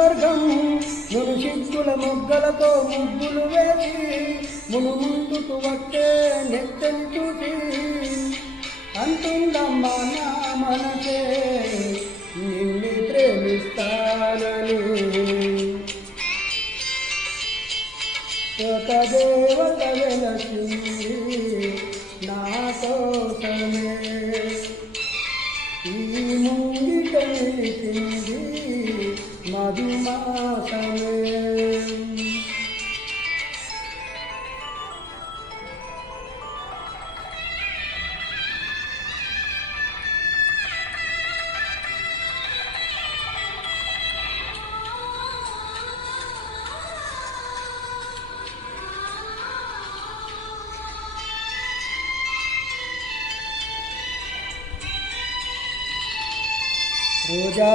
స్వర్గం మును సిక్కుల మొగ్గలతో ముగ్గులు వేసి మును ముందుకు వచ్చే నెత్తని చూసి అంటుందమ్మా నా మనసే నిన్ను ప్రేమిస్తానని. ఒక దేవత వెలసింది నా కోసమే ఈ ముంగిట నిలిచింది మధుమాసమే. రోజా